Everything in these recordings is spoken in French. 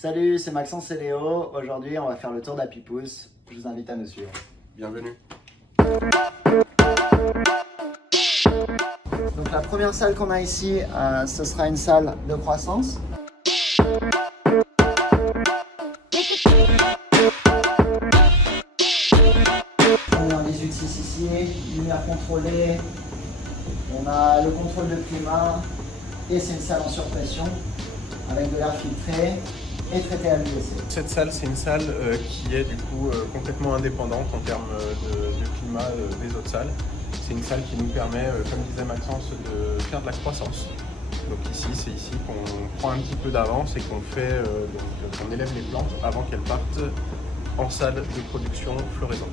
Salut, c'est Maxence et Léo. Aujourd'hui, on va faire le tour d'Apipousse. Je vous invite à nous suivre. Bienvenue. Donc la première salle qu'on a ici, ce sera une salle de croissance. On a les outils ici, lumière contrôlée, on a le contrôle de climat et c'est une salle en surpression avec de l'air filtré et traité à l'UVC. Cette salle, c'est une salle qui est du coup complètement indépendante en termes de climat des autres salles. C'est une salle qui nous permet, comme disait Maxence, de faire de la croissance. Donc ici, c'est ici qu'on prend un petit peu d'avance et qu'on fait, qu'on élève les plantes avant qu'elles partent en salle de production floraison.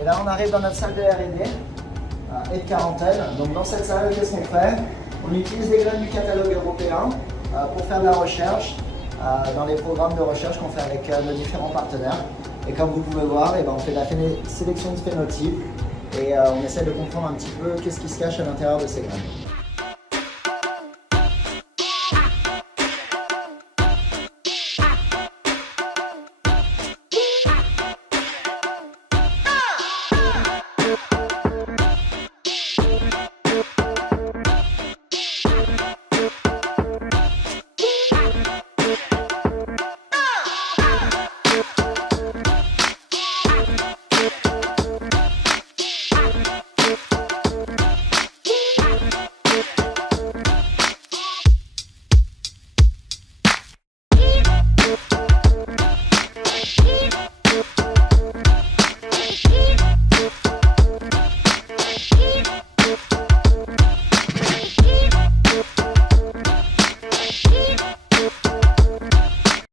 Et là, on arrive dans notre salle de R&D et de quarantaine. Donc dans cette salle, qu'est-ce qu'on fait? On utilise des graines du catalogue européen pour faire de la recherche dans les programmes de recherche qu'on fait avec nos différents partenaires. Et comme vous pouvez voir, on fait de la sélection de phénotypes et on essaie de comprendre un petit peu qu'est-ce qui se cache à l'intérieur de ces graines.